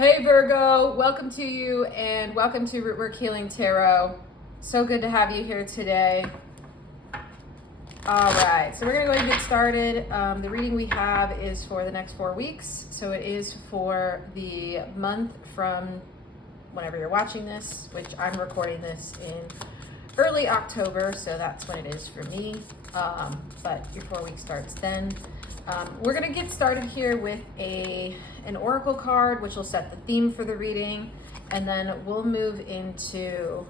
Hey Virgo, welcome to you and welcome to Rootwork Healing Tarot. So good to have you here today. All right, so we're gonna go ahead and get started. The reading we have is for the next 4 weeks. So it is for the month from whenever you're watching this, which I'm recording this in early October, so that's when it is for me. But your 4 week starts then. We're gonna get started here with an oracle card, which will set the theme for the reading, and then we'll move into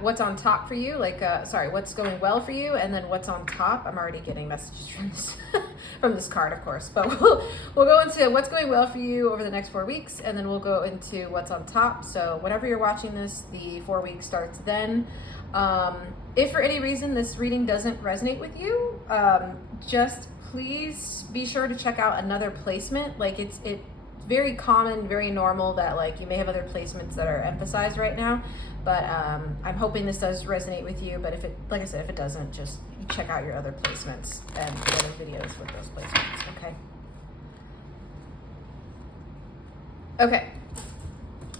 what's on top for you, what's going well for you, and then what's on top. I'm already getting messages from this from this card, of course, but we'll go into what's going well for you over the next 4 weeks, and then we'll go into what's on top. So whenever you're watching this, the 4 week starts then. If for any reason this reading doesn't resonate with you, just please be sure to check out another placement. Like it's very common, very normal that like you may have other placements that are emphasized right now, but I'm hoping this does resonate with you. But if it, like I said, if it doesn't, just check out your other placements and the other videos with those placements. Okay.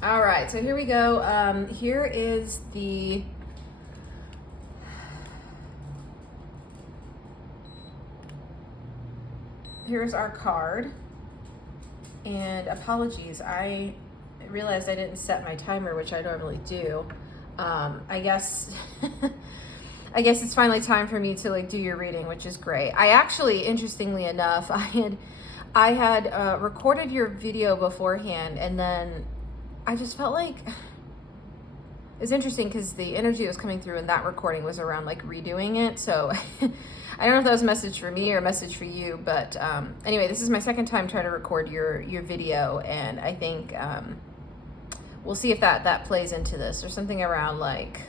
All right, so here we go. Here is here's our card. And apologies, I realized I didn't set my timer, which I normally do. I guess I guess it's finally time for me to like do your reading, which is great. I actually, interestingly enough, I had recorded your video beforehand, and then I just felt like it's interesting because the energy that was coming through in that recording was around like redoing it. So I don't know if that was a message for me or a message for you, but anyway, this is my second time trying to record your video, and I think we'll see if that plays into this. There's something around like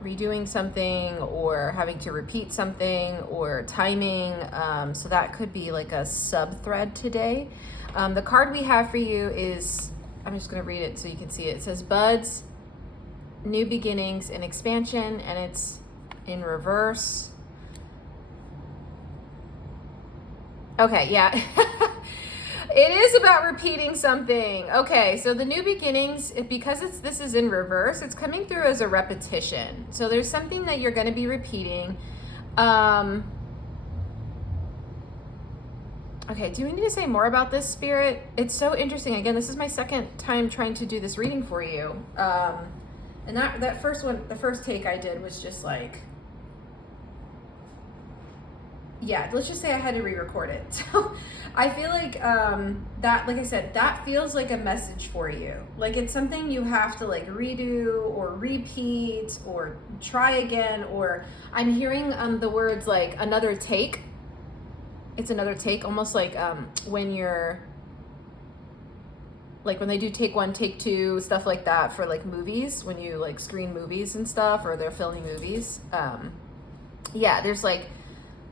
redoing something or having to repeat something or timing, so that could be like a sub thread today. The card we have for you is, I'm just going to read it so you can see it. It says buds, new beginnings and expansion, and it's in reverse. Okay, yeah. It is about repeating something. Okay, so the new beginnings, because this is in reverse, it's coming through as a repetition. So there's something that you're going to be repeating. Okay, do we need to say more about this, Spirit? It's so interesting. Again, this is my second time trying to do this reading for you. And that first one, the first take I did was just like, yeah, let's just say I had to re-record it. So I feel like that, like I said, that feels like a message for you. Like it's something you have to like redo or repeat or try again, or I'm hearing the words like another take. It's another take, almost like when you're, like when they do take 1, take 2, stuff like that for like movies, when you like screen movies and stuff, or they're filming movies. Yeah, there's like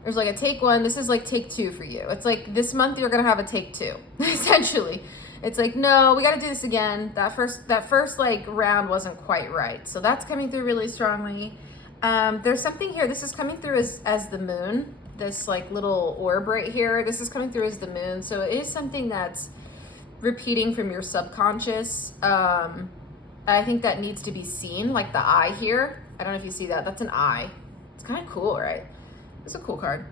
a take 1. This is like take 2 for you. It's like this month you're gonna have a take 2, essentially. It's like, no, we gotta do this again. That first like round wasn't quite right. So that's coming through really strongly. There's something here. This is coming through as the moon. This like little orb right here. This is coming through as the moon. So it is something that's repeating from your subconscious. I think that needs to be seen, like the eye here. I don't know if you see that. That's an eye. It's kind of cool, right? It's a cool card.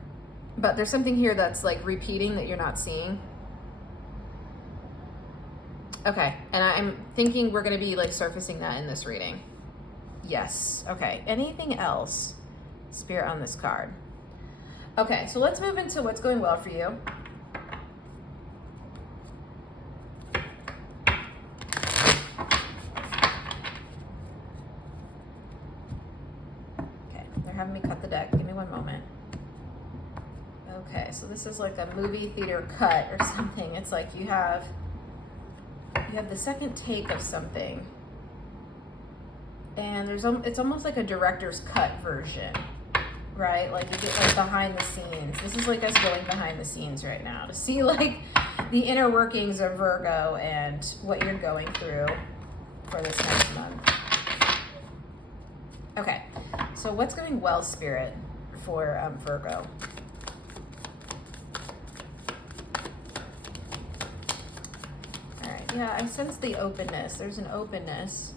But there's something here that's like repeating that you're not seeing. Okay, and I'm thinking we're gonna be like surfacing that in this reading. Yes, okay. Anything else, Spirit, on this card? Okay, so let's move into what's going well for you. Okay, they're having me cut the deck. Give me one moment. Okay, so this is like a movie theater cut or something. It's like you have the second take of something, and it's almost like a director's cut version, right? Like you get like behind the scenes. This is like us going behind the scenes right now to see like the inner workings of Virgo and what you're going through for this next month. Okay, so what's going well, Spirit, for Virgo? Yeah, I sense the openness. There's an openness.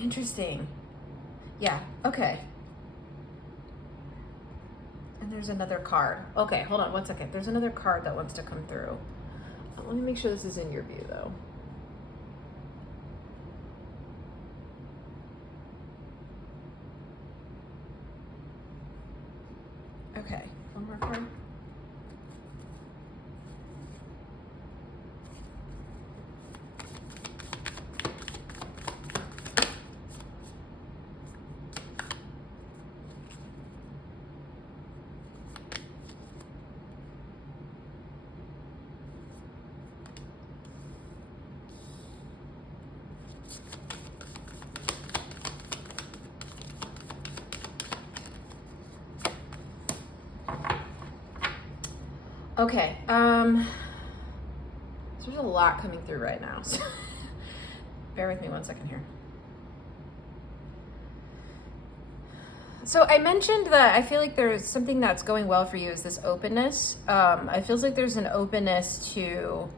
Interesting. Yeah, okay. And there's another card. Okay, hold on 1 second. There's another card that wants to come through. Let me make sure this is in your view, though. Okay, one more card. Okay, so there's a lot coming through right now, so bear with me 1 second here. So I mentioned that I feel like there's something that's going well for you is this openness. It feels like there's an openness to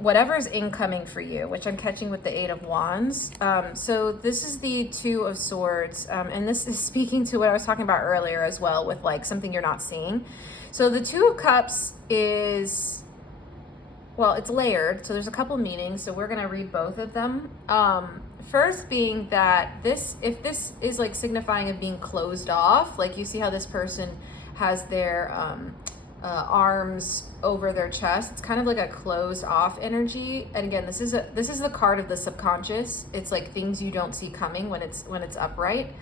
whatever's incoming for you, which I'm catching with the 8 of Wands. So this is the 2 of Swords, and this is speaking to what I was talking about earlier as well with like something you're not seeing. So the 2 of Cups is, well, it's layered, so there's a couple meanings, so we're gonna read both of them. First being that if this is like signifying of being closed off, like you see how this person has their arms over their chest, it's kind of like a closed off energy. And again, this is the card of the subconscious. It's like things you don't see coming when it's upright.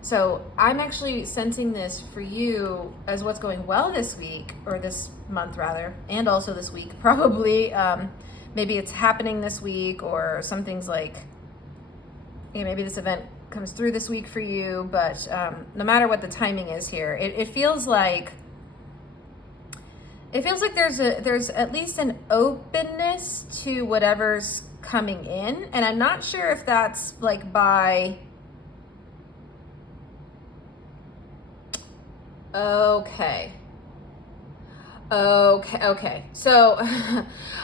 So I'm actually sensing this for you as what's going well this week, or this month rather, and also this week probably. Maybe it's happening this week, or something's like, maybe this event comes through this week for you, but no matter what the timing is here, it feels like there's at least an openness to whatever's coming in. And I'm not sure if that's like by, okay. So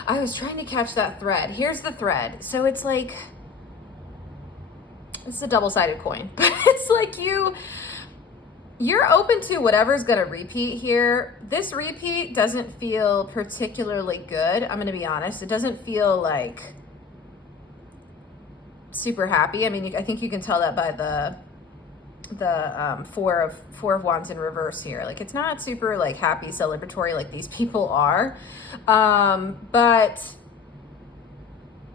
I was trying to catch that thread. Here's the thread. So it's like, it's a double-sided coin, but it's like you're open to whatever's going to repeat here. This repeat doesn't feel particularly good. I'm going to be honest. It doesn't feel like super happy. I mean, I think you can tell that by the four of Wands in reverse here. Like, it's not super like happy, celebratory like these people are. But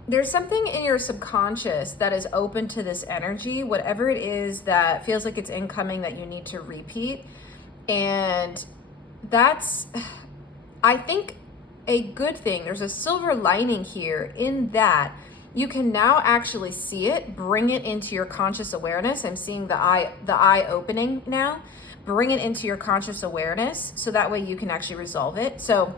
there's something in your subconscious that is open to this energy, whatever it is that feels like it's incoming that you need to repeat. And that's, I think, a good thing. There's a silver lining here in that you can now actually see it, bring it into your conscious awareness. I'm seeing the eye opening now. Bring it into your conscious awareness so that way you can actually resolve it. So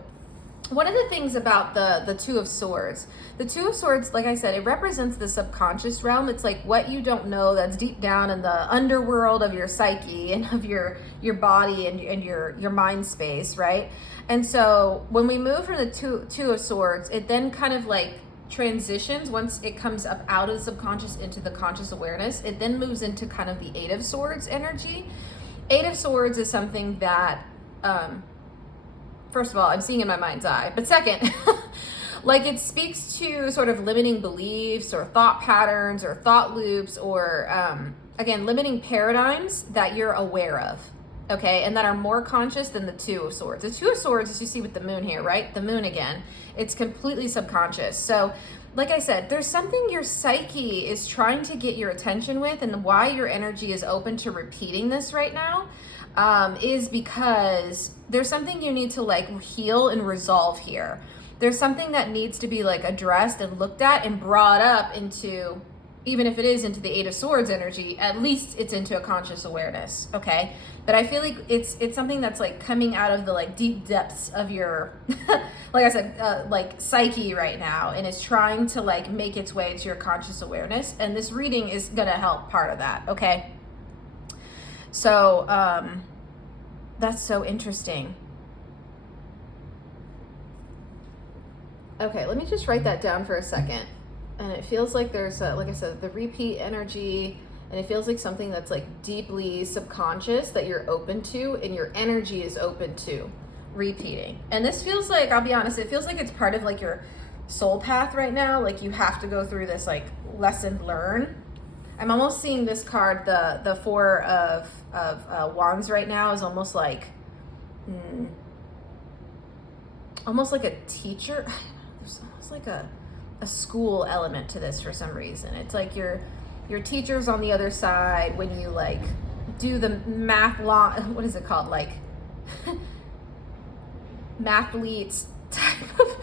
one of the things about the 2 of Swords, the 2 of Swords, like I said, it represents the subconscious realm. It's like what you don't know that's deep down in the underworld of your psyche and of your body and your mind space, right? And so when we move from the two of Swords, it then kind of like transitions once it comes up out of the subconscious into the conscious awareness. It then moves into kind of the 8 of Swords energy. 8 of Swords is something that, first of all, I'm seeing in my mind's eye, but second, like it speaks to sort of limiting beliefs or thought patterns or thought loops or, again, limiting paradigms that you're aware of, okay, and that are more conscious than the 2 of Swords. The 2 of Swords, as you see with the moon here, right? The moon again, it's completely subconscious. So like I said, there's something your psyche is trying to get your attention with, and why your energy is open to repeating this right now is because there's something you need to like heal and resolve here. There's something that needs to be like addressed and looked at and brought up into, even if it is into the 8 of Swords energy, at least it's into a conscious awareness, okay? But I feel like it's something that's like coming out of the like deep depths of your, like I said, like psyche right now, and is trying to like make its way to your conscious awareness. And this reading is gonna help part of that, okay? So that's so interesting. Okay, let me just write that down for a second. And it feels like there's, like I said, the repeat energy, and it feels like something that's like deeply subconscious that you're open to, and your energy is open to repeating. And this feels like, I'll be honest, it feels like it's part of like your soul path right now. Like you have to go through this like lesson learn. I'm almost seeing this card, the Four of Wands right now is almost like, almost like a teacher. There's almost like a school element to this for some reason. It's like your teacher's on the other side when you like do the math law. What is it called? Like mathletes type of,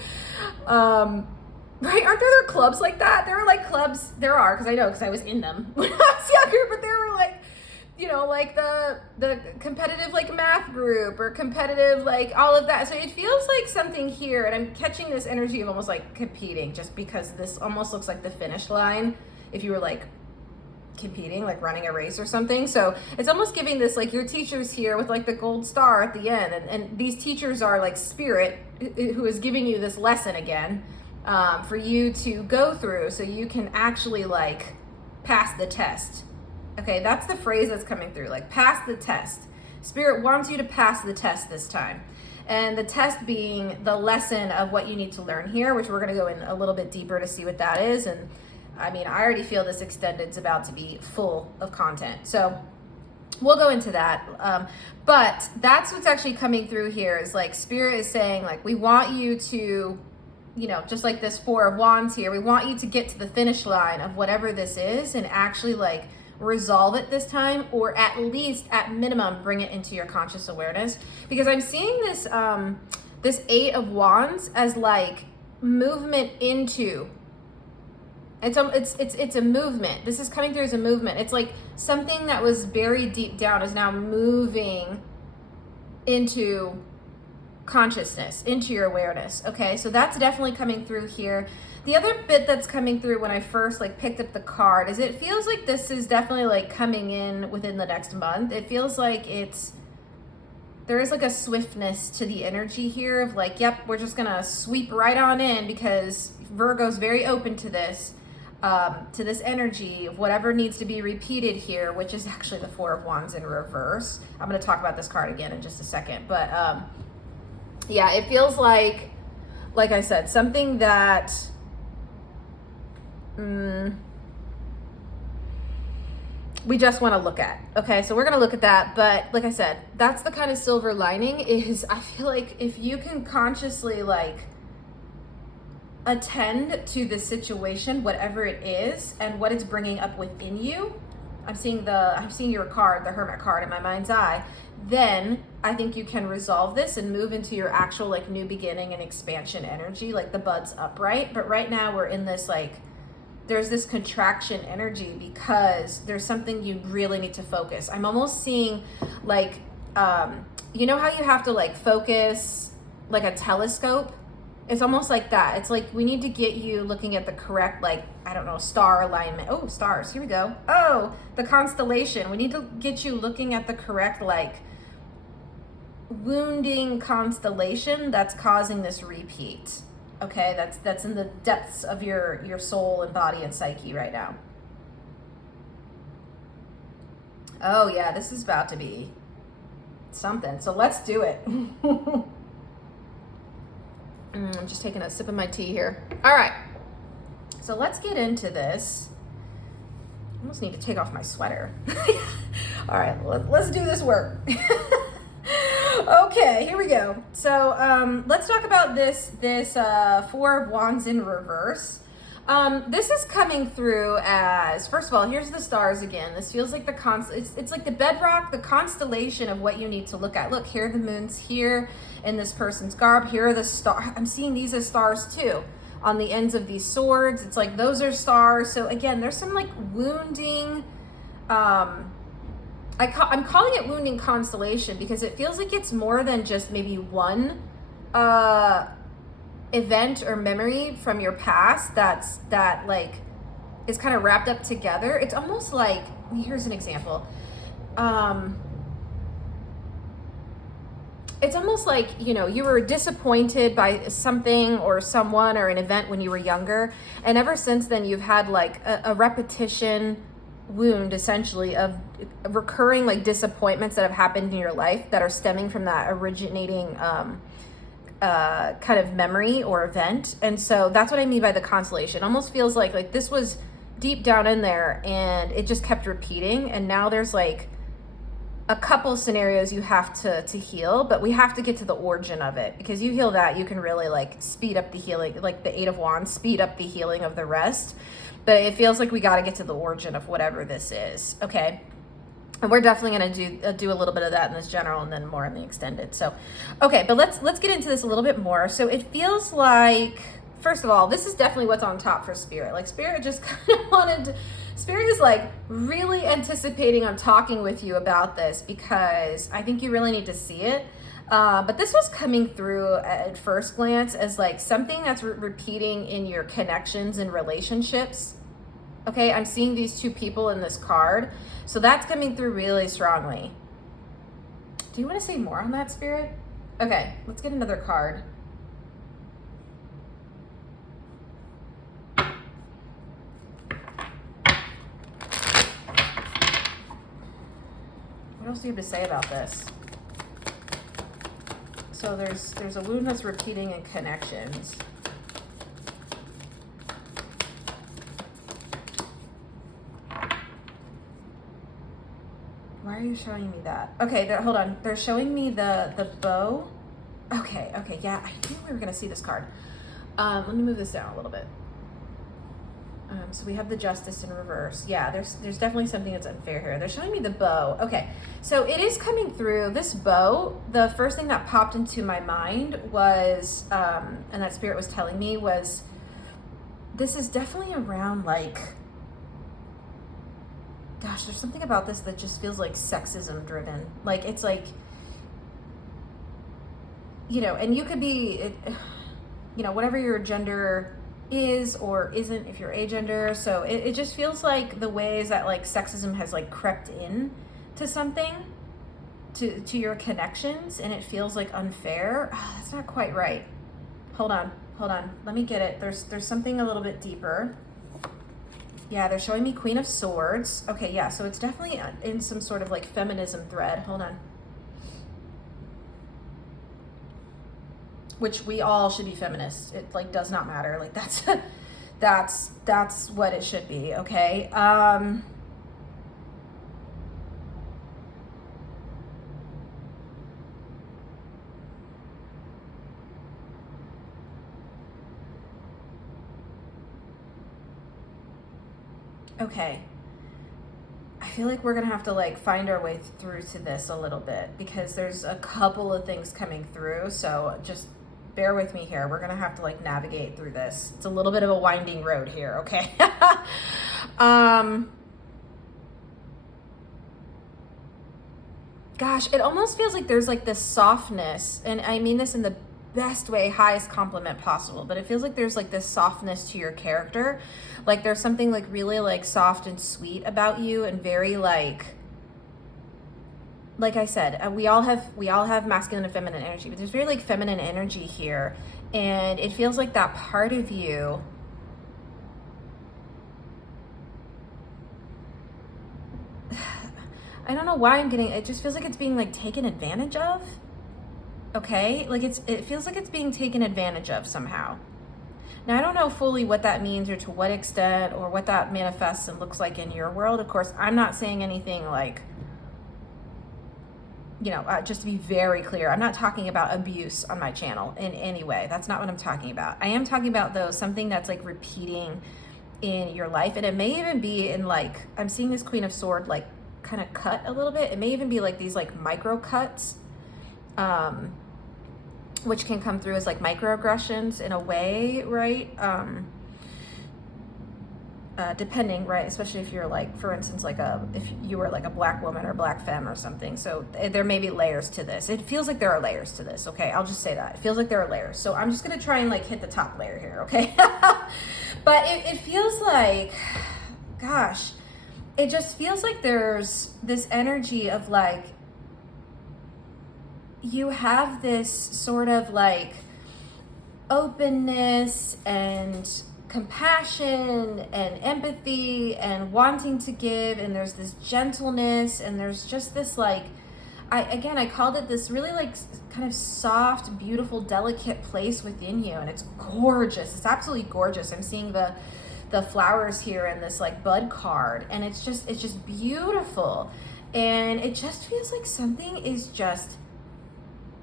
right? Aren't there clubs like that? There are like clubs, there are, because I know, because I was in them when I was younger, but there were like, you know, like the competitive like math group or competitive like all of that. So it feels like something here, and I'm catching this energy of almost like competing, just because this almost looks like the finish line if you were like competing, like running a race or something. So it's almost giving this like your teacher's here with like the gold star at the end, and these teachers are like spirit who is giving you this lesson again, for you to go through so you can actually like pass the test. Okay, that's the phrase that's coming through, like pass the test. Spirit wants you to pass the test this time. And the test being the lesson of what you need to learn here, which we're gonna go in a little bit deeper to see what that is. And I mean, I already feel this extended's about to be full of content. So we'll go into that. But that's what's actually coming through here is like Spirit is saying like, we want you to, you know, just like this Four of Wands here, we want you to get to the finish line of whatever this is and actually like resolve it this time, or at least at minimum bring it into your conscious awareness, because I'm seeing this this Eight of Wands as like movement into, it's a movement. This is coming through as a movement. It's like something that was buried deep down is now moving into consciousness, into your awareness. Okay, so that's definitely coming through here. The other bit that's coming through when I first like picked up the card is it feels like this is definitely like coming in within the next month. It feels like there is like a swiftness to the energy here of like, yep, we're just gonna sweep right on in, because Virgo's very open to this energy of whatever needs to be repeated here, which is actually the Four of Wands in reverse. I'm gonna talk about this card again in just a second, but yeah, it feels like I said, something that we just want to look at. Okay, so we're going to look at that. But like I said, that's the kind of silver lining is I feel like if you can consciously like attend to the situation, whatever it is, and what it's bringing up within you, I'm seeing your card, the Hermit card in my mind's eye, then I think you can resolve this and move into your actual like new beginning and expansion energy, like the bud's upright. But right now we're in this like, there's this contraction energy because there's something you really need to focus. I'm almost seeing like, you know how you have to like focus like a telescope? It's almost like that. It's like we need to get you looking at the correct, like, I don't know, star alignment. Oh, stars, here we go. Oh, the constellation. We need to get you looking at the correct, like, wounding constellation that's causing this repeat. Okay, that's in the depths of your soul and body and psyche right now. Oh yeah, this is about to be something. So let's do it. I'm just taking a sip of my tea here. All right, so let's get into this. I almost need to take off my sweater. All right, let's do this work. Okay, here we go. So let's talk about this Four of Wands in reverse. This is coming through as, first of all, here's the stars again. This feels like it's like the bedrock, the constellation of what you need to look at. Look, here are the moons here in this person's garb. Here are the stars. I'm seeing these as stars too on the ends of these swords. It's like those are stars. So again, there's some like wounding, I'm calling it wounding constellation because it feels like it's more than just maybe one event or memory from your past that like is kind of wrapped up together. It's almost like, here's an example. it's almost like, you know, you were disappointed by something or someone or an event when you were younger. And ever since then, you've had like a repetition wound, essentially, of recurring like disappointments that have happened in your life that are stemming from that originating kind of memory or event. And so that's what I mean by the constellation. It almost feels like this was deep down in there and it just kept repeating. And now there's like a couple scenarios you have to heal, but we have to get to the origin of it, because you heal that, you can really like speed up the healing, like the Eight of Wands, speed up the healing of the rest. But it feels like we got to get to the origin of whatever this is. Okay. And we're definitely going to do a little bit of that in this general and then more in the extended. So, okay, but let's get into this a little bit more. So it feels like, first of all, this is definitely what's on top for Spirit. Like Spirit just kind of wanted to, Spirit is like really anticipating on talking with you about this, because I think you really need to see it. But this was coming through at first glance as like something that's repeating in your connections and relationships. Okay, I'm seeing these two people in this card. So that's coming through really strongly. Do you want to say more on that, Spirit? Okay, let's get another card. What else do you have to say about this? So there's a wound that's repeating in connections. Why are you showing me that? Okay, hold on. They're showing me the bow. Okay, yeah, I knew we were gonna see this card. Let me move this down a little bit. So we have the Justice in reverse. Yeah, there's definitely something that's unfair here. They're showing me the bow. Okay, so it is coming through. This bow, the first thing that popped into my mind was, and that Spirit was telling me was, this is definitely around like, gosh, there's something about this that just feels like sexism driven. Like it's like, you know, and you could be, you know, whatever your gender is or isn't, if you're agender. So it just feels like the ways that like sexism has like crept in to something, to your connections, and it feels like unfair. Oh, that's not quite right. Hold on. Let me get it. There's something a little bit deeper. Yeah, they're showing me Queen of Swords. Okay, yeah, so it's definitely in some sort of like feminism thread. Hold on. Which we all should be feminists. It like does not matter. Like that's what it should be, okay? Okay. I feel like we're gonna have to like find our way through to this a little bit, because there's a couple of things coming through. So just bear with me here. We're gonna have to like navigate through this. It's a little bit of a winding road here, okay? Gosh, it almost feels like there's like this softness, and I mean this in the best way, highest compliment possible, but it feels like there's like this softness to your character. Like there's something like really like soft and sweet about you, and very like I said, we all have masculine and feminine energy, but there's very like feminine energy here, and it feels like that part of you I don't know why I'm getting, it just feels like it's being like taken advantage of. Okay, like it feels like it's being taken advantage of somehow. Now, I don't know fully what that means or to what extent or what that manifests and looks like in your world. Of course, I'm not saying anything like, you know, just to be very clear, I'm not talking about abuse on my channel in any way. That's not what I'm talking about. I am talking about, though, something that's like repeating in your life. And it may even be in like, I'm seeing this Queen of Swords like kind of cut a little bit. It may even be like these like micro cuts, which can come through as like microaggressions in a way, right? Depending, right? Especially if you're like, for instance, like if you were like a black woman or black femme or something. So there may be layers to this. It feels like there are layers to this. Okay, I'll just say that. It feels like there are layers. So I'm just gonna try and like hit the top layer here, okay? But it feels like, gosh, it just feels like there's this energy of like, you have this sort of like openness and compassion and empathy and wanting to give, and there's this gentleness, and there's just this like, I called it this really like kind of soft, beautiful, delicate place within you, and it's gorgeous. It's absolutely gorgeous. I'm seeing the flowers here in this like bud card, and it's just beautiful, and it just feels like something is just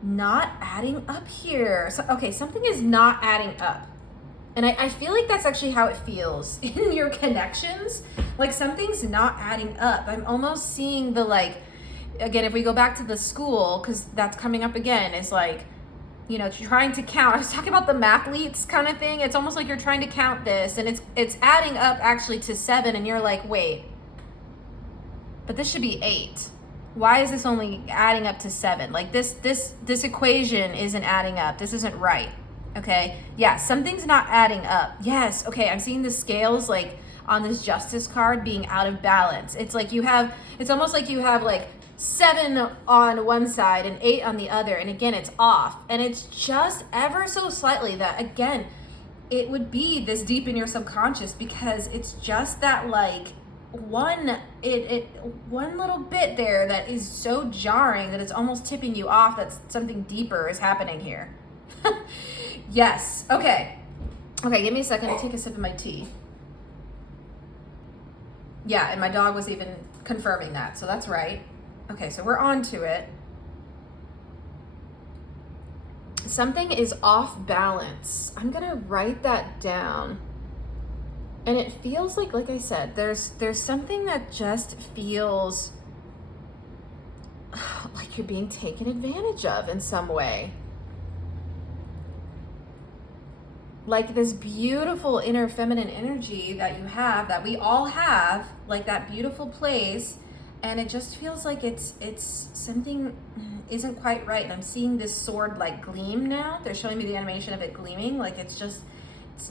not adding up here. So, okay, something is not adding up. And I feel like that's actually how it feels in your connections. Like something's not adding up. I'm almost seeing the like, again, if we go back to the school, because that's coming up again, is like, you know, trying to count. I was talking about the mathletes kind of thing. It's almost like you're trying to count this, and it's adding up actually to 7, and you're like, wait, but this should be 8. Why is this only adding up to 7? Like this equation isn't adding up. This isn't right. Okay. Yeah. Something's not adding up. Yes. Okay. I'm seeing the scales like on this justice card being out of balance. It's like it's almost like you have like 7 on one side and 8 on the other. And again, it's off, and it's just ever so slightly that, again, it would be this deep in your subconscious, because it's just that like one little bit there that is so jarring that it's almost tipping you off that something deeper is happening here. Yes. Okay, give me a second to take a sip of my tea. Yeah, and my dog was even confirming that, so that's right. Okay, so we're on to it. Something is off balance. I'm gonna write that down. And it feels like I said, there's something that just feels like you're being taken advantage of in some way. Like this beautiful inner feminine energy that you have, that we all have, like that beautiful place, and it just feels like it's something isn't quite right. And I'm seeing this sword like gleam now. They're showing me the animation of it gleaming, like it's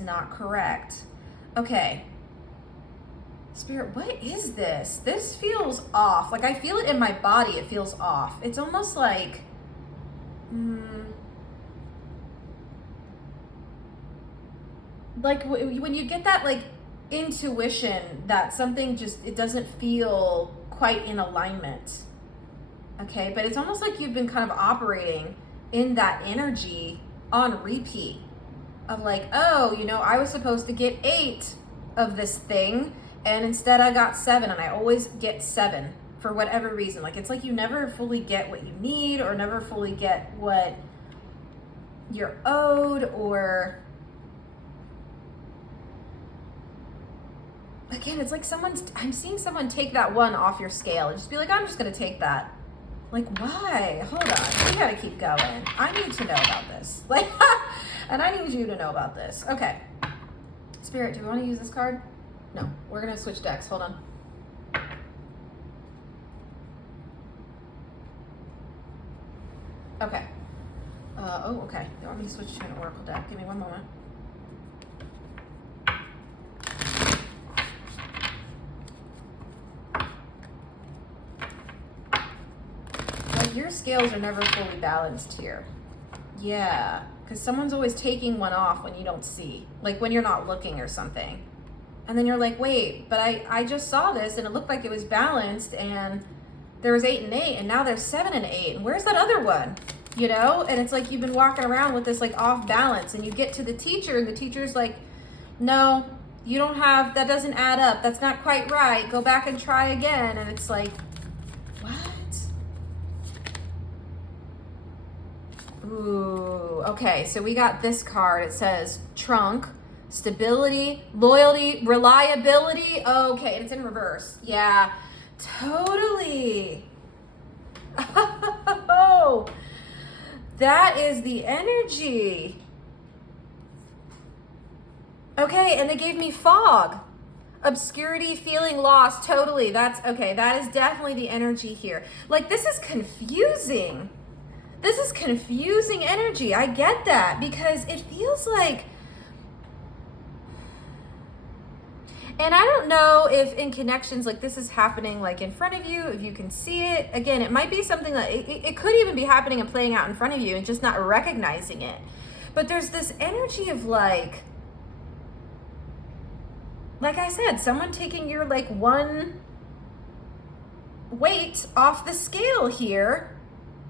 not correct. Okay. Spirit, what is this? This feels off. Like I feel it in my body. It feels off. It's almost like, like when you get that like intuition that something it doesn't feel quite in alignment. Okay. But it's almost like you've been kind of operating in that energy on repeat of like, oh, you know, I was supposed to get 8 of this thing, and instead I got 7, and I always get 7 for whatever reason. Like it's like you never fully get what you need, or never fully get what you're owed, or again, it's like I'm seeing someone take that 1 off your scale and just be like, I'm just gonna take that. Like, why? Hold on, we gotta keep going. I need to know about this. Like, and I need you to know about this. Okay. Spirit, do we want to use this card? No, we're going to switch decks. Hold on. Okay. Okay. They want me to switch to an oracle deck. Give me one moment. Like your scales are never fully balanced here. Yeah. Because someone's always taking 1 off when you don't see, like when you're not looking or something. And then you're like, wait, but I just saw this and it looked like it was balanced, and there was 8 and 8, and now there's 7 and 8. And where's that other one? You know? And it's like you've been walking around with this like off balance, and you get to the teacher, and the teacher's like, no, you don't have, that doesn't add up. That's not quite right. Go back and try again. And it's like, what? Ooh, okay, so we got this card. It says trunk, stability, loyalty, reliability. Okay, and it's in reverse. Yeah, totally. Oh, that is the energy. Okay, and they gave me fog. Obscurity, feeling lost, totally. That's, okay, that is definitely the energy here. Like, this is confusing. This is confusing energy. I get that, because it feels like And I don't know if in connections like this is happening like in front of you, if you can see it. Again, it might be something that it could even be happening and playing out in front of you and just not recognizing it. But there's this energy of like I said, someone taking your like one weight off the scale here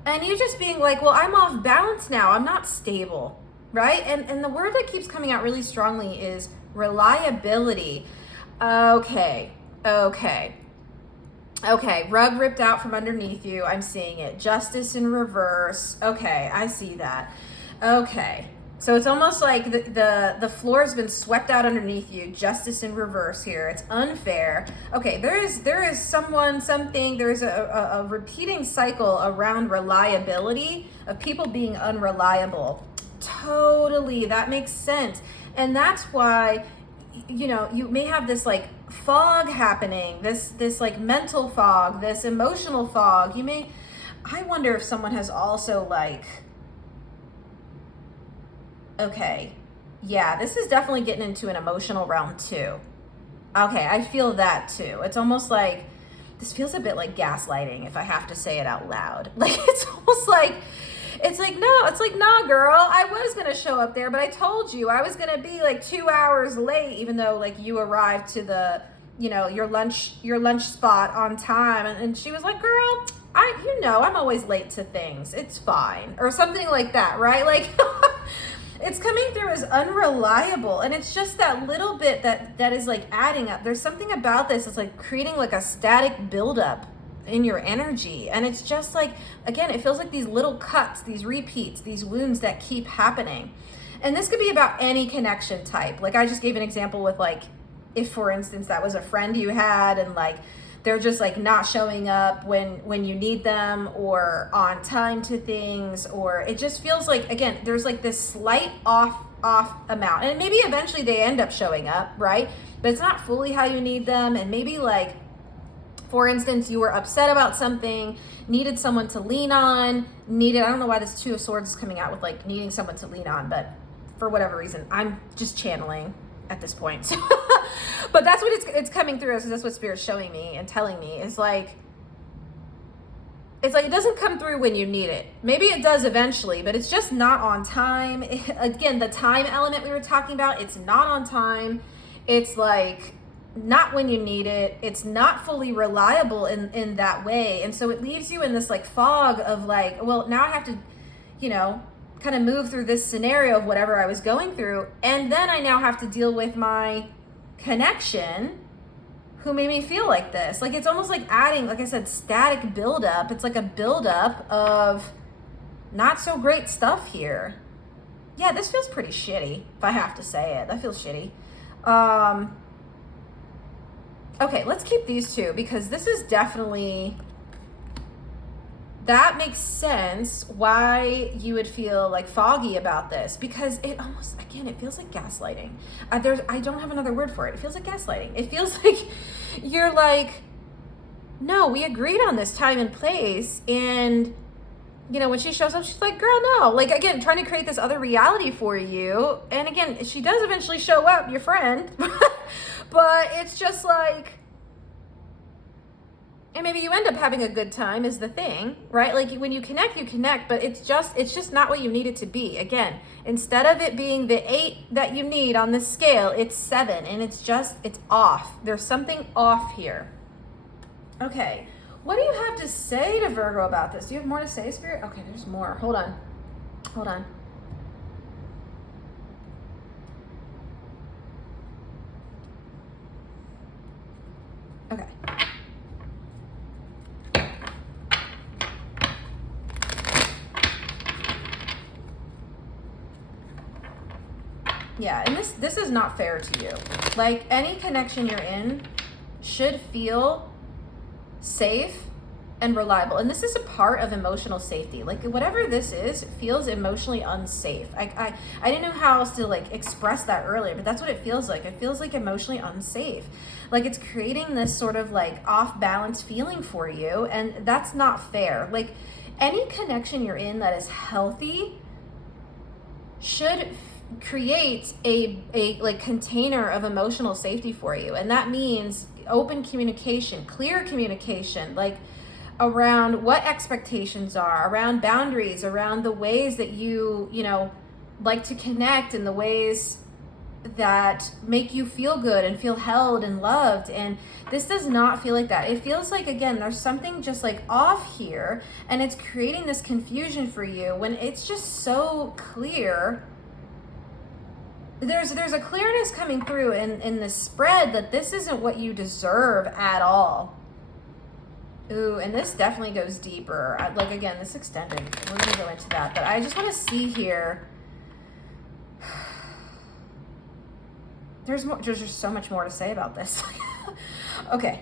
and you just being like, well, I'm off balance now. I'm not stable, right? And the word that keeps coming out really strongly is reliability. Okay, rug ripped out from underneath you. I'm seeing it. Justice in reverse. Okay, I see that. Okay, so it's almost like the floor has been swept out underneath you. Justice in reverse here. It's unfair. Okay, there is someone, something, there's a repeating cycle around reliability, of people being unreliable. Totally, that makes sense. And that's why, you know, you may have this like fog happening, this like mental fog, this emotional fog. I wonder if someone has also like, okay, yeah, this is definitely getting into an emotional realm too. Okay, I feel that too. It's almost like, this feels a bit like gaslighting if I have to say it out loud. Like, it's almost like, nah, girl, I was going to show up there, but I told you I was going to be like 2 hours late, even though like you arrived to the, you know, your lunch spot on time. And she was like, girl, I'm always late to things. It's fine. Or something like that, right? Like, it's coming through as unreliable. And it's just that little bit that is like adding up. There's something about this. It's like creating like a static buildup in your energy. And it's just like, again, it feels like these little cuts, these repeats, these wounds that keep happening. And this could be about any connection type. Like I just gave an example with like, if for instance, that was a friend you had and like, they're just like not showing up when you need them or on time to things, or it just feels like, again, there's like this slight off amount. And maybe eventually they end up showing up, right? But it's not fully how you need them. And maybe like, for instance, you were upset about something, needed someone to lean on, I don't know why this Two of Swords is coming out with like needing someone to lean on, but for whatever reason, I'm just channeling at this point. But that's what it's coming through as. That's what Spirit's showing me and telling me is like, it's like it doesn't come through when you need it. Maybe it does eventually, but it's just not on time. Again, the time element we were talking about, it's not on time. It's like not when you need it. It's not fully reliable in that way. And so it leaves you in this like fog of like, well, now I have to, you know, kind of move through this scenario of whatever I was going through. And then I now have to deal with my connection who made me feel like this. Like it's almost like adding, like I said, static buildup. It's like a buildup of not so great stuff here. Yeah, this feels pretty shitty, if I have to say it. That feels shitty. Okay, let's keep these two because this is definitely, that makes sense why you would feel like foggy about this, because it almost, again, it feels like gaslighting. I don't have another word for it. It feels like gaslighting. It feels like you're like, no, we agreed on this time and place. And, you know, when she shows up, she's like, girl, no. Like, again, trying to create this other reality for you. And again, she does eventually show up, your friend. But it's just like, and maybe you end up having a good time is the thing, right? Like when you connect, but it's just not what you need it to be. Again, instead of it being the 8 that you need on the scale, it's 7, and it's off. There's something off here. Okay, what do you have to say to Virgo about this? Do you have more to say, Spirit? Okay, there's more. Hold on. Okay. Yeah, and this is not fair to you. Like any connection you're in should feel safe and reliable. And this is a part of emotional safety. Like whatever this is feels emotionally unsafe. I didn't know how else to like express that earlier, but that's what it feels like. It feels like emotionally unsafe. Like it's creating this sort of like off balance feeling for you. And that's not fair. Like any connection you're in that is healthy should create a like container of emotional safety for you. And that means open communication, clear communication, like around what expectations are, around boundaries, around the ways that you know, like to connect, and the ways that make you feel good and feel held and loved. And this does not feel like that. It feels like, again, there's something just like off here, and it's creating this confusion for you when it's just so clear. There's a clearness coming through in the spread that this isn't what you deserve at all. Ooh, and this definitely goes deeper. Like, again, this extended. We're going to go into that. But I just want to see here. There's just so much more to say about this. Okay,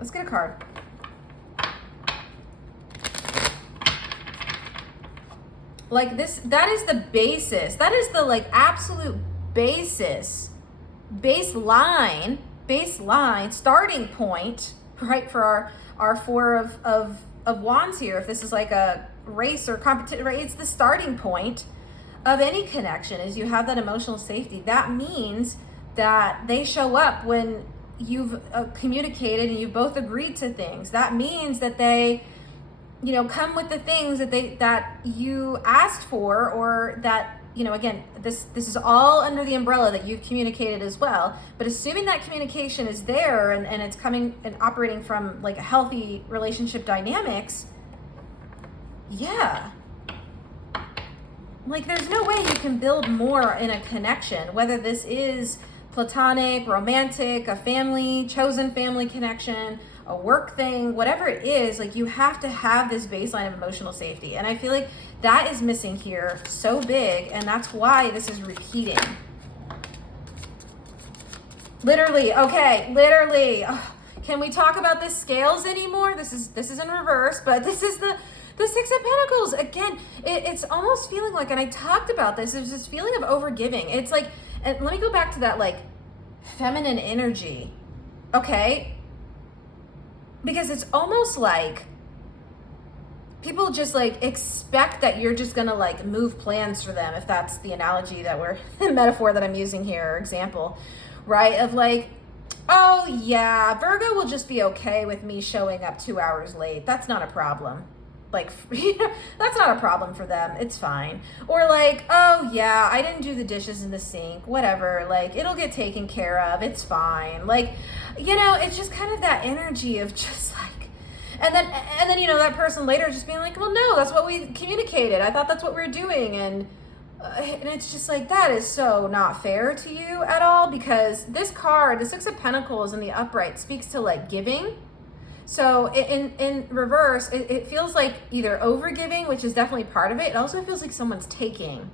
let's get a card. Like this, that is the basis. That is the like absolute basis, baseline, starting point, right? For our four of wands here. If this is like a race or competition, right? It's the starting point of any connection, is you have that emotional safety. That means that they show up when you've communicated and you've both agreed to things. That means that they, you know, come with the things that you asked for, or that, you know, again, this is all under the umbrella that you've communicated as well. But assuming that communication is there and it's coming and operating from like a healthy relationship dynamics, yeah. Like there's no way you can build more in a connection, whether this is platonic, romantic, a family, chosen family connection, a work thing, whatever it is. Like you have to have this baseline of emotional safety. And I feel like that is missing here so big, and that's why this is repeating. Literally, okay, literally. Ugh. Can we talk about the scales anymore? This is in reverse, but this is the Six of Pentacles. Again, it's almost feeling like, and I talked about this, there's this feeling of overgiving. It's like, and let me go back to that like feminine energy, okay? Because it's almost like people just like expect that you're just gonna like move plans for them, if that's the analogy that the metaphor that I'm using here, or example, right? Of like, oh yeah, Virgo will just be okay with me showing up 2 hours late. That's not a problem. Like, that's not a problem for them. It's fine. Or like, oh yeah, I didn't do the dishes in the sink, whatever. Like, it'll get taken care of. It's fine. Like, you know, it's just kind of that energy of just like, and then, you know, that person later just being like, well, no, that's what we communicated. I thought that's what we were doing. And it's just like, that is so not fair to you at all, because this card, the Six of Pentacles in the upright, speaks to like giving. So in reverse, it feels like either overgiving, which is definitely part of it. It also feels like someone's taking,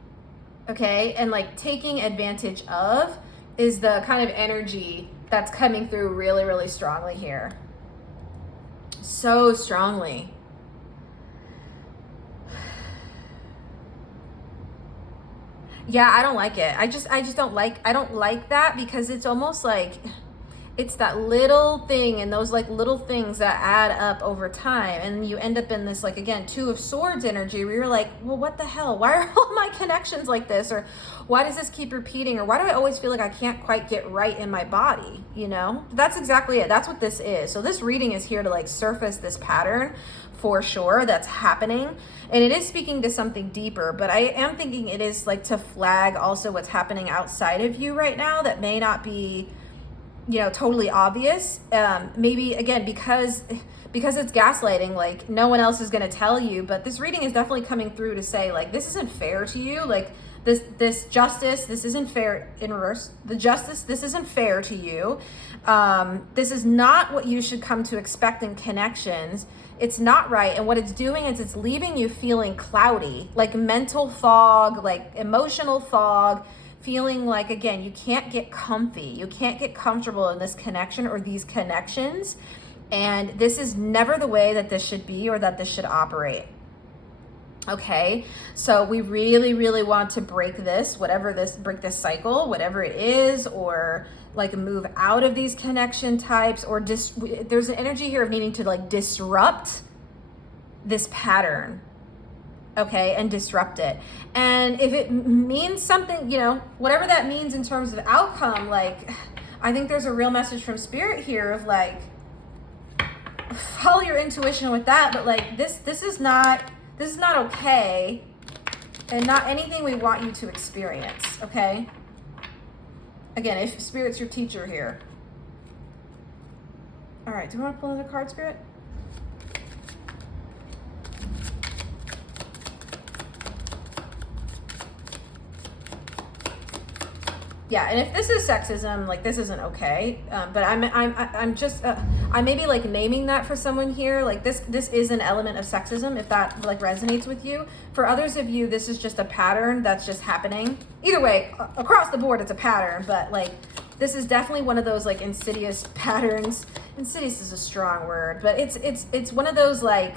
okay? And like taking advantage of is the kind of energy that's coming through really, really strongly here. So strongly. Yeah, I don't like it. I just don't like that, because it's almost like it's that little thing, and those like little things that add up over time, and you end up in this like, again, Two of Swords energy where you're like, well, what the hell, why are all my connections like this, or why does this keep repeating, or why do I always feel like I can't quite get right in my body? You know, that's exactly it. That's what this is. So this reading is here to like surface this pattern for sure that's happening, and it is speaking to something deeper, but I am thinking it is like to flag also what's happening outside of you right now that may not be, you know, totally obvious. Maybe again, because it's gaslighting, like no one else is going to tell you, but this reading is definitely coming through to say like, this isn't fair to you. Like this justice, this isn't fair. In reverse, the justice, this isn't fair to you. This is not what you should come to expect in connections. It's not right. And what it's doing is it's leaving you feeling cloudy, like mental fog, like emotional fog, feeling like, again, you can't get comfy. You can't get comfortable in this connection or these connections. And this is never the way that this should be or that this should operate. Okay, so we really, really want to break this, break this cycle, whatever it is, or like move out of these connection types, or there's an energy here of needing to like disrupt this pattern. okay, and disrupt it. And if it means something, you know, whatever that means in terms of outcome, like, I think there's a real message from spirit here of like, follow your intuition with that, but like this is not okay, and not anything we want you to experience, okay? Again, if spirit's your teacher here. All right, do you want to pull another card, spirit? Yeah, and if this is sexism, like this isn't okay. But I'm just I may be like naming that for someone here. Like this is an element of sexism if that like resonates with you. For others of you, this is just a pattern that's just happening. Either way, across the board, it's a pattern. But like this is definitely one of those like insidious patterns. Insidious is a strong word, but it's one of those like.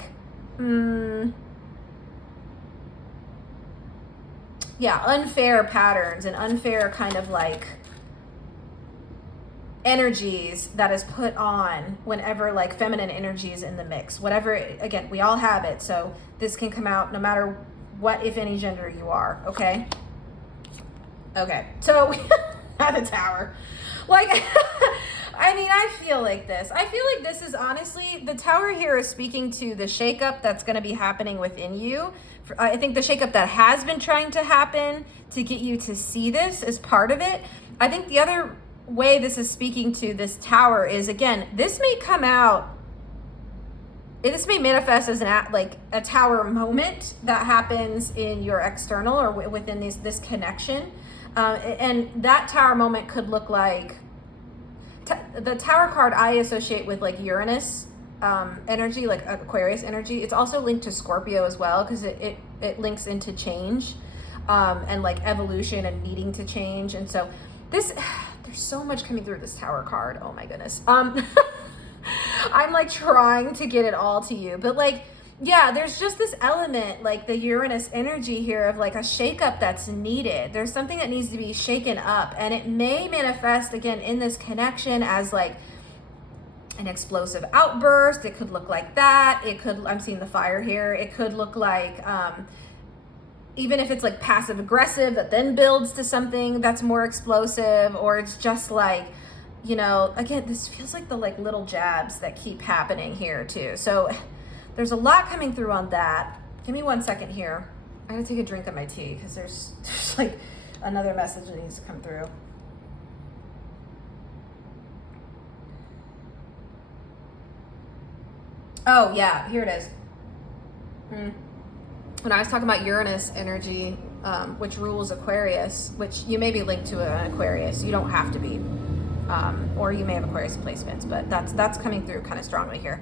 Yeah, unfair patterns and unfair kind of like energies that is put on whenever like feminine energy is in the mix. Whatever, again, we all have it. So this can come out no matter what, if any gender you are, okay? Okay, so we have a tower. Like, I mean, I feel like this. I feel like this is honestly, the tower here is speaking to the shakeup that's going to be happening within you. I think the shakeup that has been trying to happen to get you to see this is part of it. I think the other way this is speaking to this tower is, again, this may come out, this may manifest as like a tower moment that happens in your external or within this connection. And that tower moment could look like, the tower card I associate with like Uranus energy, like Aquarius energy. It's also linked to Scorpio as well, because it links into change and like evolution and needing to change. And so there's so much coming through this tower card. Oh my goodness. I'm like trying to get it all to you, but like, yeah, there's just this element, like the Uranus energy here of like a shakeup that's needed. There's something that needs to be shaken up, and it may manifest again in this connection as like an explosive outburst. It could look like that. It could, I'm seeing the fire here. It could look like, even if it's like passive aggressive that then builds to something that's more explosive, or it's just like, you know, again, this feels like the like little jabs that keep happening here too. So there's a lot coming through on that. Give me 1 second here. I gotta take a drink of my tea because there's like another message that needs to come through. Oh yeah, here it is. When I was talking about Uranus energy, which rules Aquarius, which you may be linked to an Aquarius, you don't have to be, or you may have Aquarius placements, but that's coming through kind of strongly here,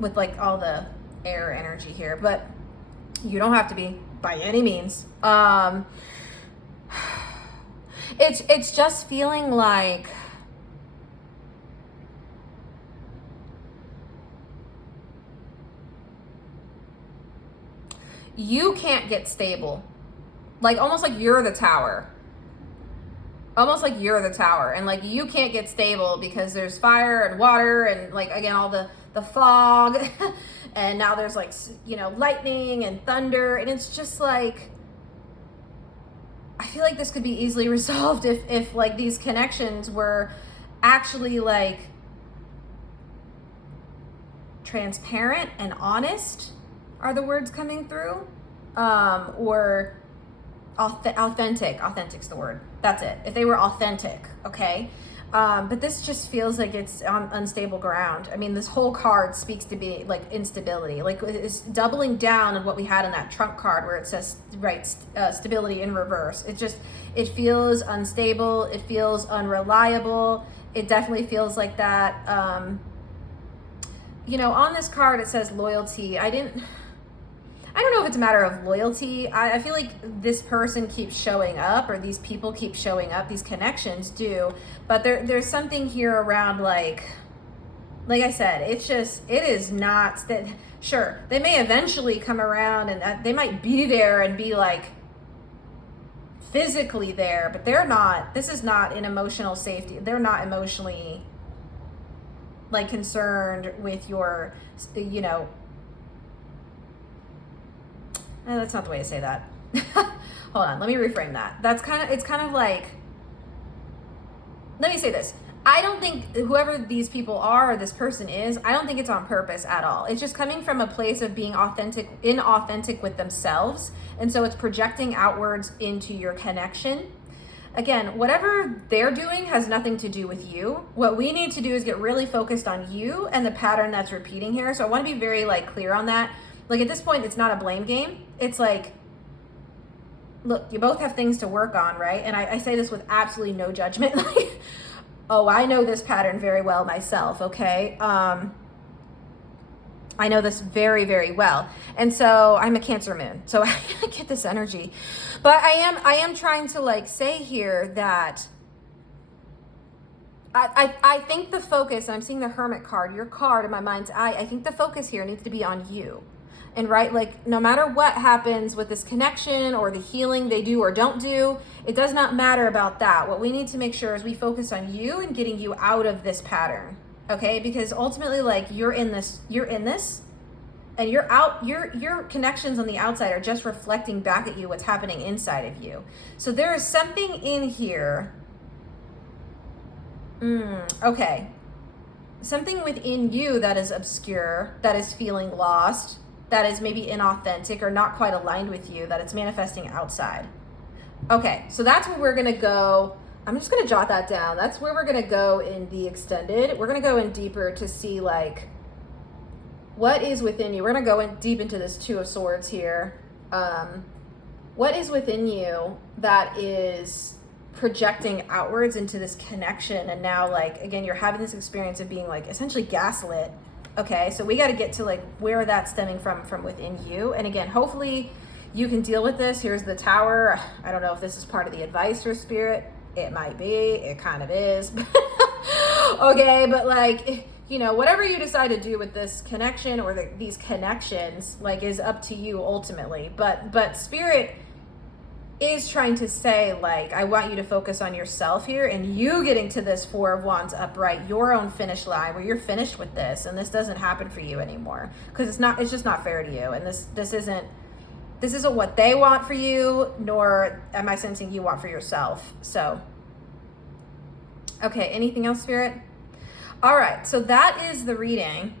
with like all the air energy here, but you don't have to be by any means. It's just feeling like you can't get stable, like almost like you're the tower, and like you can't get stable because there's fire and water and like, again, all the fog and now there's like, you know, lightning and thunder, and it's just like, I feel like this could be easily resolved if like these connections were actually like transparent and honest, are the words coming through, or authentic's the word. That's it. If they were authentic, okay? But this just feels like it's on unstable ground. I mean, this whole card speaks to be like instability, like it's doubling down on what we had in that trunk card where it says, right, stability in reverse. It feels unstable. It feels unreliable. It definitely feels like that. You know, on this card, it says loyalty. I don't know if it's a matter of loyalty. I feel like this person keeps showing up, or these people keep showing up. These connections do, but there's something here around like I said, it is not that. Sure, they may eventually come around, and they might be there and be like physically there, but they're not. This is not an emotional safety. They're not emotionally like concerned with your, you know, That's not the way to say that. Hold on, let me reframe that. It's kind of like, let me say this. I don't think whoever these people are or this person is, I don't think it's on purpose at all. It's just coming from a place of being inauthentic with themselves. And so it's projecting outwards into your connection. Again, whatever they're doing has nothing to do with you. What we need to do is get really focused on you and the pattern that's repeating here. So I want to be very clear on that. At this point, it's not a blame game. It's like, look, you both have things to work on, right? And I say this with absolutely no judgment. Oh, I know this pattern very well myself, okay? I know this very, very well. And so I'm a Cancer moon, so I get this energy. But I am trying to say here that I think the focus, and I'm seeing the Hermit card, your card in my mind's eye, I think the focus here needs to be on you. And no matter what happens with this connection or the healing they do or don't do, it does not matter about that. What we need to make sure is we focus on you and getting you out of this pattern. Okay? Because ultimately, you're in this, and you're out, your connections on the outside are just reflecting back at you what's happening inside of you. So there is something in here. Okay. Something within you that is obscure, that is feeling lost, that is maybe inauthentic or not quite aligned with you, that it's manifesting outside. Okay, so that's where we're gonna go. I'm just gonna jot that down. That's where we're gonna go in the extended. We're gonna go in deeper to see what is within you. We're gonna go in deep into this Two of Swords here. What is within you that is projecting outwards into this connection, and now again, you're having this experience of being essentially gaslit. Okay, so we got to get to where that's stemming from within you. And again, hopefully you can deal with this. Here's the Tower. I don't know if this is part of the advice for Spirit. It might be. It kind of is. Okay, but whatever you decide to do with this connection or these connections, is up to you ultimately. But Spirit is trying to say, I want you to focus on yourself here and you getting to this Four of Wands upright, your own finish line where you're finished with this and this doesn't happen for you anymore, because it's just not fair to you, and this isn't what they want for you, nor am I sensing you want for yourself. So okay, anything else, Spirit? All right, so that is the reading.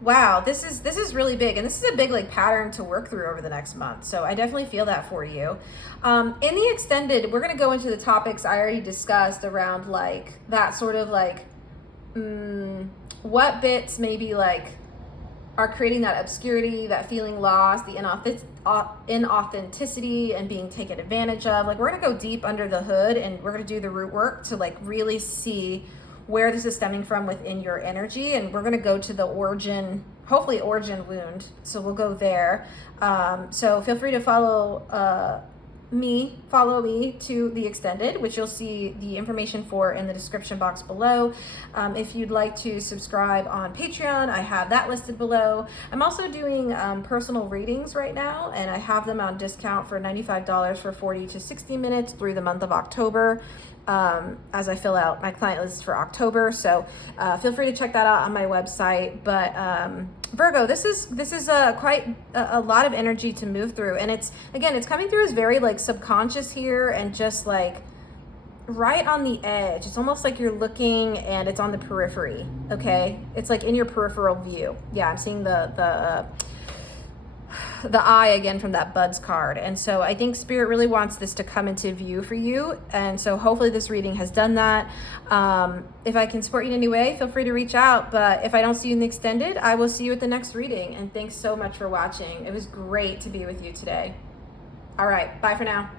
Wow, this is really big, and this is a big pattern to work through over the next month. So I definitely feel that for you. In the extended, we're gonna go into the topics I already discussed around that sort of what bits maybe are creating that obscurity, that feeling lost, the inauthenticity and being taken advantage of. We're gonna go deep under the hood, and we're gonna do the root work to really see where this is stemming from within your energy, and we're going to go to the origin, hopefully origin wound. So we'll go there. So feel free to follow me to the extended, which you'll see the information for in the description box below. If you'd like to subscribe on Patreon, I have that listed below. I'm also doing personal readings right now, and I have them on discount for $95 for 40 to 60 minutes through the month of October. As I fill out my client list for October. So feel free to check that out on my website. But Virgo, this is quite a lot of energy to move through, and it's coming through as very subconscious here, and just right on the edge. It's almost like you're looking and it's on the periphery. Okay, it's in your peripheral view. Yeah, I'm seeing the eye again from that Buds card. And so I think Spirit really wants this to come into view for you. And so hopefully this reading has done that. If I can support you in any way, feel free to reach out. But if I don't see you in the extended, I will see you at the next reading. And thanks so much for watching. It was great to be with you today. All right, bye for now.